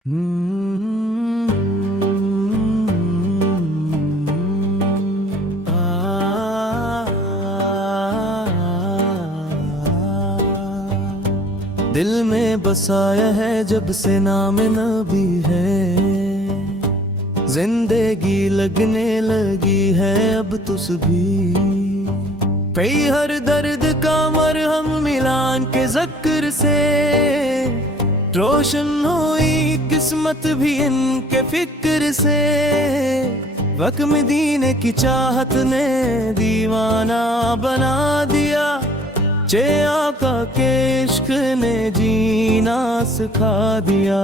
दिल में बसाया है जब से नाम नबी है, जिंदगी लगने लगी है अब तुझभी। कई हर दर्द का मरहम मिलान के ज़क्र से, रोशन हुई किस्मत भी इनके फिक्र से। वक्त मदीने की चाहत ने दीवाना बना दिया, चे आका के इश्क ने जीना सिखा दिया।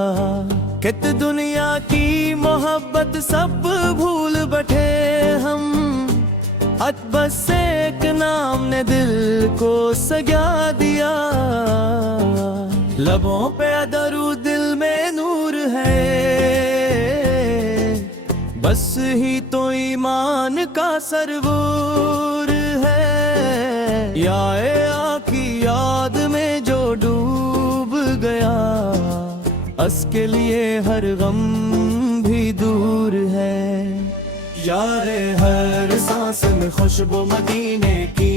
कित दुनिया की मोहब्बत सब भूल बैठे हम, बस एक नाम ने दिल को सजा दिया। लबों पे दरूद दिल में नूर है, बस ही तो ईमान का सरवूर है। या आकी याद में जो डूब गया, उसके लिए हर गम भी दूर है। यारे हर सांस में खुशबू मदीने की,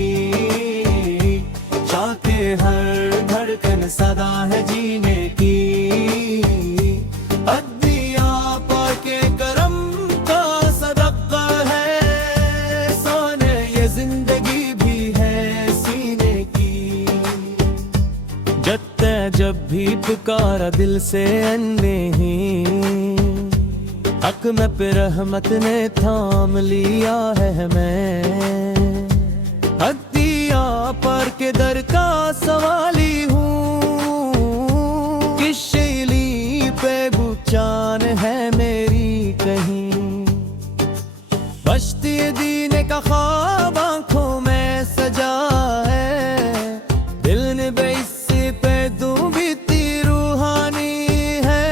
जाके हर धड़कन सदा है जीने की। अदिया पाके करम का सदका है, सोने ये जिंदगी भी है सीने की। जब भी पुकारा दिल से नहीं, हक में पे रहमत ने थाम लिया है हमें। हदिया पर के दर का सवाली हूँ, किस शैली पे बुचान है मेरी कहीं। बश्ती दीने का ख्वाब आँखों में सजा है, दिल ने बेइस्से पे दूं बीती रूहानी है।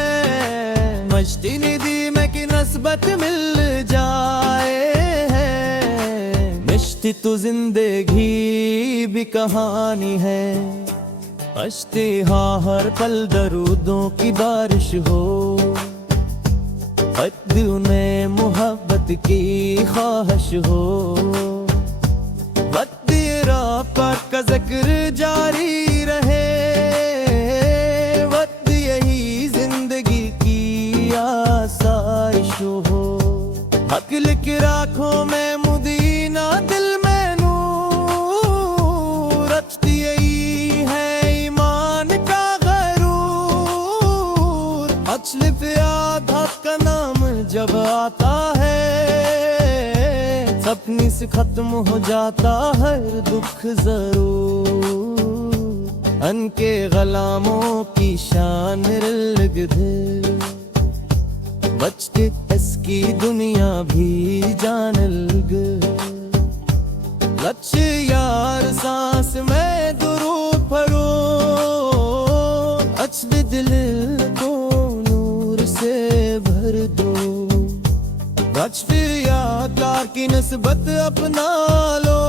मश्ती निधि की नस्बत मिल जाए है, मिश्ती तो जिंदगी भी कहानी है। बश्ती हाँ हर पल दरूदों की बारिश हो, दिल में मोहब्बत की ख्वाहिश हो। तेरा पाक का जिक्र जारी रहे, वक्त यही जिंदगी की आसाइश हो। हक लिख राखो मैं मुदीना दिल में नूर, रचती यही है ईमान का गरूर। अचलिफ याद हक का नाम जब आता है, सपनी से खत्म हो जाता हर दुख जरूर। अनके गलामों की शान लगदे, बचते इसकी दुनिया भी जान लग। लच यार सांस में दुरूद पढ़ो, अच्छे दिल को नूर से भर दो। बच फिर यादगार की नस्बत अपना लो,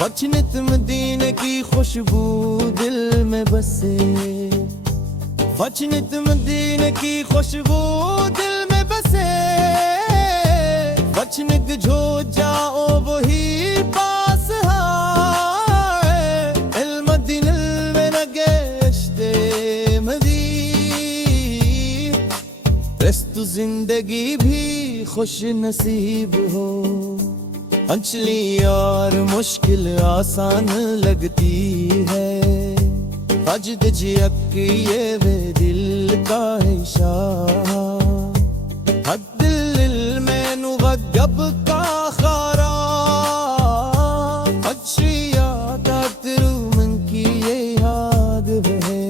बच नित मदीने की खुशबू दिल में बसे। बच नित मदीने की खुशबू दिल में बसे, बच नित जो जाओ वही पास है। इल्म दिल में नगेश्ते मदी, रस्तु जिंदगी भी खुश नसीब हो। अंचली और मुश्किल आसान लगती है, अजद जियक ये वे दिल का इशारा। हद दिल में नुगब का खारा, अच्छी याद तेरू मन की ये याद है।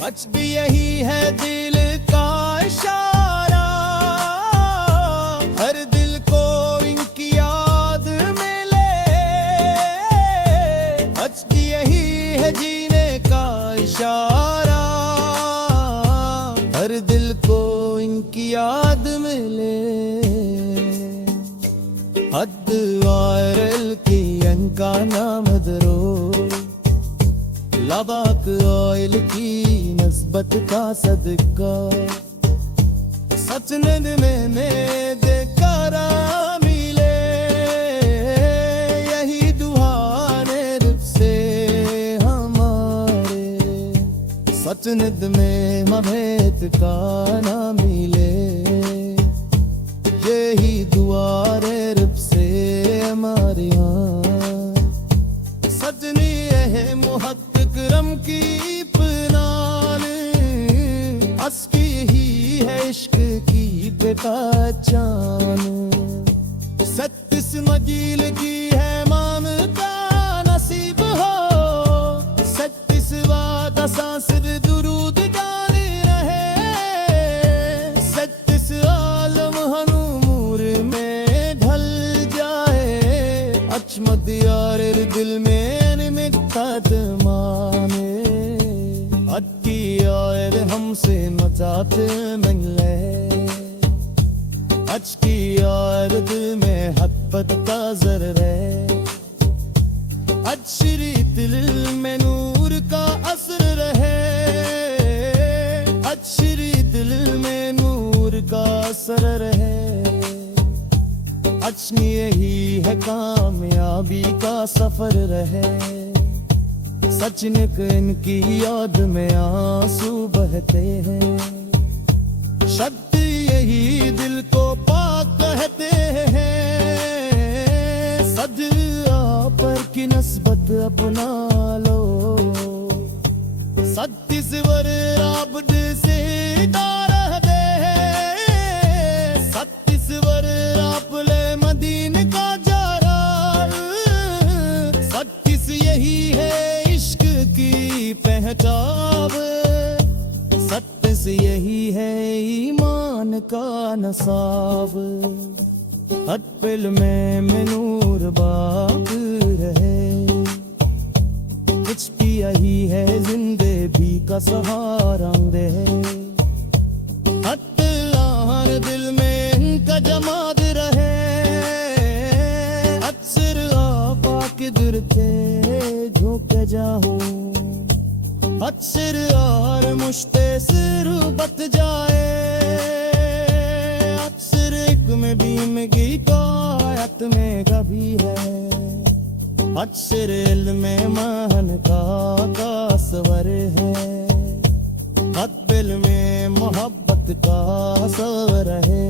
अच भी यही है दिल का इशारा, हर दिल को इनकी याद मिले। अच भी यही है जीने का इशारा, हर दिल को इनकी याद मिले। हद वायरल की अंका नाम दरो, लाबाक ऑयल की नस्बत का सदका, सच नींद में देखा मिले, यही दुआने रब से हमारे। सच नींद में मभेद का ना मिले, यही दुआरे रब से हमारे यहाँ। सजनी है मुहक्किक रम की पनान, अस्की ही है इश्क की पहचान। 36 मजील की है माम का नसीब हो, 36 वादा सांसद दुरूद गाने रहे, 36 आलम हनूर में ढल जाए। अचमत यार दिल में निमित्त माने, अट्टी यार हमसे मजाक मंगले, अच की यार दिल में हद पत्ता जर रहे। अच्छी दिल में नूर का असर रहे, अच्छी दिल में नूर का असर रहे। अच्छी यही है कामयाबी का सफर रहे, सचनिक इनकी याद में आंसू बहते हैं। शब्द यही दिल को पाक कहते हैं, सद पर की नस्बत अपना लो। 36 वर आबद से दार दे, 36 वर आपले मदीन का जारा। 36 यही है इश्क की पहचान, 36 यही है ईमान का नसाब। हद पिल में नूर बाक रहे, कुछ की यही है जिंदे भी का सहारा दे। हद दिल में इनका जमाद रहे, अक्सर आपा के दिल थे झोंके जाऊं। अक्सर और मुश्ते सिर बत जाए, अक्सर एक में बीम की कायत में कभी है। अक्सर इल्म में महन का स्वर है, दिल में मोहब्बत का स्वर है।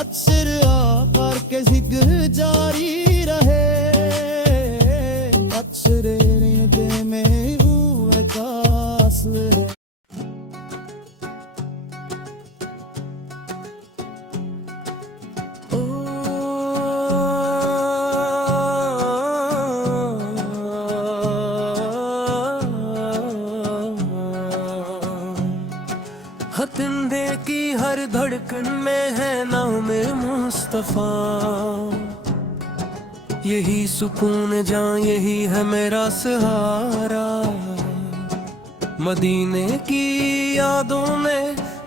अक्सर आकर के जिक्र जारी रहे, अक्सर रिश्ते में हुए कास। हथिंदे की हर धड़कन में है नाम मुस्तफा, यही सुकून जहाँ यही है मेरा सहारा। मदीने की यादों ने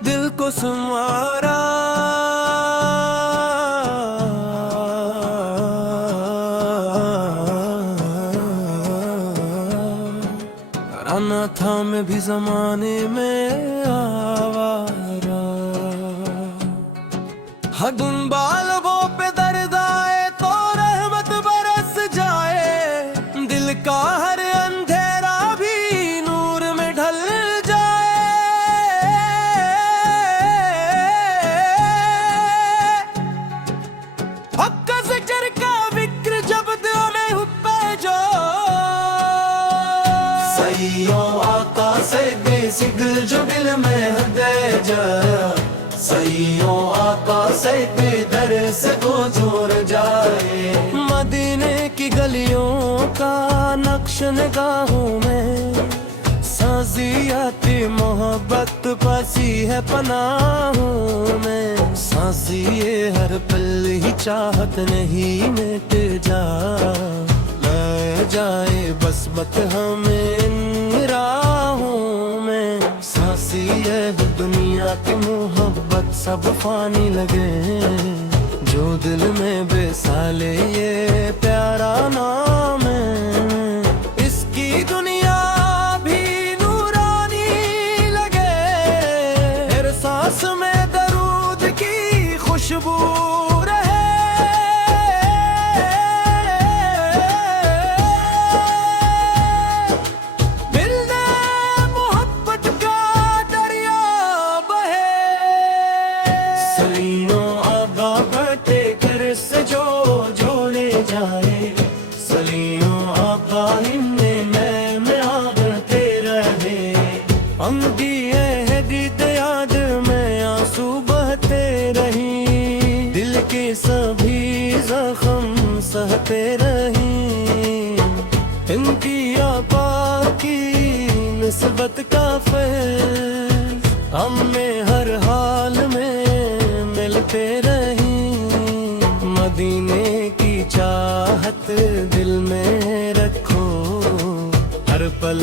दिल को संवारा, आना था मैं भी जमाने में आवारा। हर गुन बालों पे दर्द आए तो रहमत बरस जाए, दिल का हर अंधेरा भी नूर में ढल जाए। हक्का ज़िक्र का विक्र जब दिल में हुप्पे जो, सैयों आका से बेसिगल जो दिल में दे जा। सैयों आका से बेदर से गुजर जाए, मदीने की गलियों का नक्श निगाहों में। साजियाती मोहब्बत पासी है पनाहों में, साजी ये हर पल ही चाहत नहीं मिट जा। ले जाए बस मत हमें इन राहों में, सासी ये दुनिया की मोहब्बत सब फानी लगे। जो दिल में बेसाले ये प्यारा नाम है, इसकी लगी है गीत याद में आंसू बहते रही, दिल के सभी जख्म सहते रही। इनकी आपा की निस्बत का फैज़ हमें हर हाल में मिलते रही। मदीने की चाहत दिल में रखो, हर पल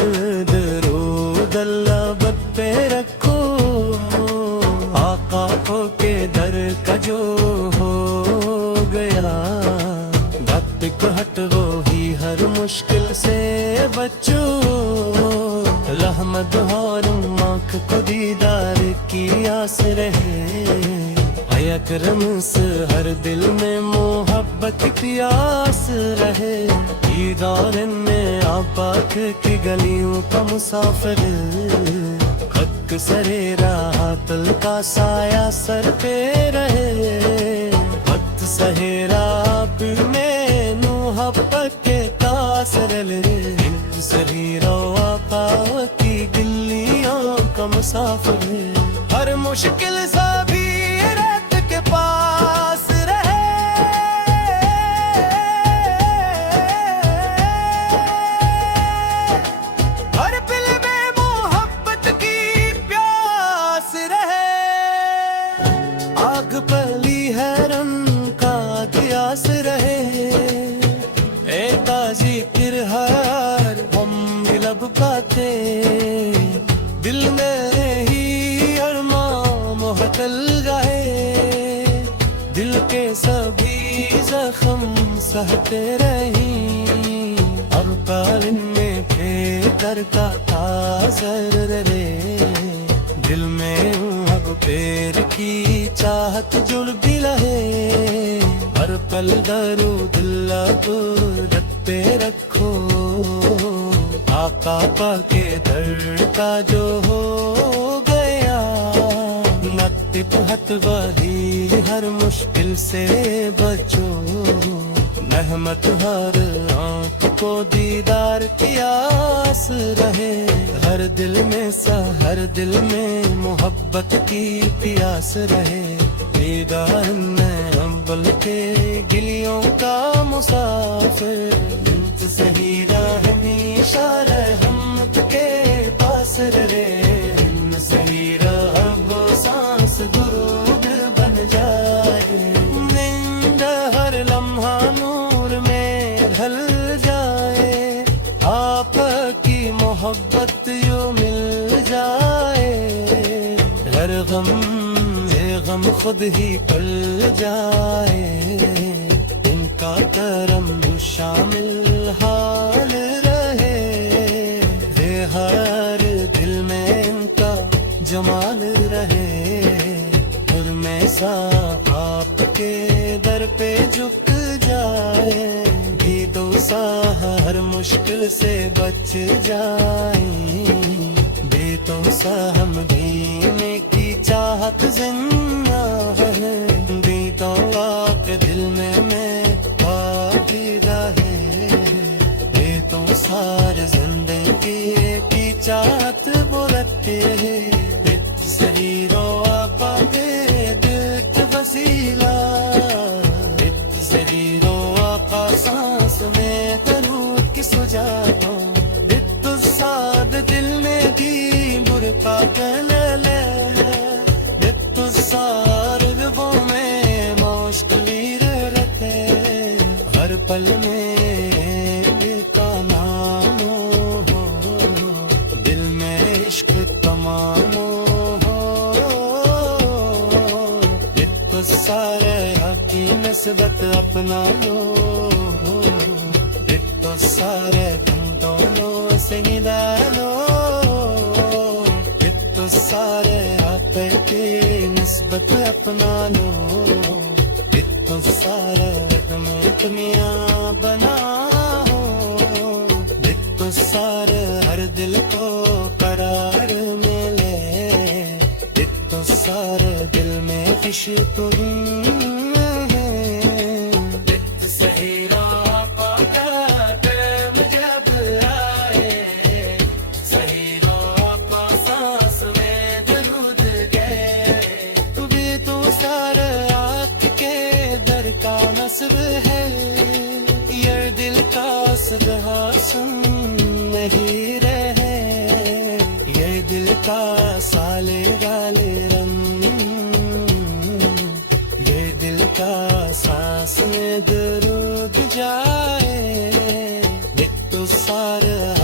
दरूद अल्लाह पे रखो। आका के दर का जो हो गया, वक्त हटो ही हर मुश्किल से बचो। रहमत और आँख को दीदार की आस रहे, अकरम से हर दिल में मोहब्बत की आस रहे। ईदार में आपाक की गलियों का मुसाफिर, हक सरे रातल का साया सर पे रहे। वक्त सहेरा में मोहब्बत के तासर ले, सही रवा पाव की गिल्लियों का मुसाफिर। हर मुश्किल सा भी पास रहे, हर दिल में मोहब्बत की प्यास रहे। आग पली है रंग का गियास रहे, ए ताजी किरहार हम लब पाते। दिल में ही अरमा मोहतल रहे, दिल के सभी जख्म सहते रही। अब कालिन में बेदर का ताज़र रे, दिल में अब पैर की चाहत जुड़ भी रहे। हर पल दरूद अल्लाह पे रखो, आका के दर का जो हो गया। नक्तिब हत वही हर मुश्किल से बचो, रहमत हर आँख को दीदार की आस रहे। हर दिल में हर दिल में मोहब्बत की प्यास रहे। दीदार में अम्बल के गिलियों का मुसाफिर, बिन्त सही राह हमेशा रहमत के पास रहे। सही राह वो सांस दुरूद बन जाए, नींद हर लम्हा नूर में ढल जाए। आप की मोहब्बत यो मिल जाए, हर गम ये गम खुद ही पल जाए। इनका करम शामिल हाल रहे, हर दिल में इनका जमाल रहे। में सा आपके दर पे झुक जाए, भी दो सा हर मुश्किल से बच जाए। भी तो सा हम दीने की चाहत जिंदा है, भी तो आपके दिल में मैं बाकी रहे। भी तो सारे जिंदगी की चाहत बुलते हैं, शरीरो आपा दे दिल वसीला। शरीरो आपा सांस में दरूद की सुझाव, बित्तु साद दिल में दी बुरका कहने ले। बित्तु सार वो में मुश्किली रहते, हर पल में बिता नामो हो, दिल में इश्क तमाम सारे हकी नस्बत अपना लो। तो सारे तुम दोनों से निकालो, तो सारे हक की नस्बत अपना लो। तो सारे तुम्हें बना हो, तो सारे हर दिल को करार मिले। तो सारे दिल में इश्क है, सही राह पाता करम जब आए। सही राह पा सांस दिल का साले गाले रंग, ये दिल का सांस में दरूद जाए, एक तो सारा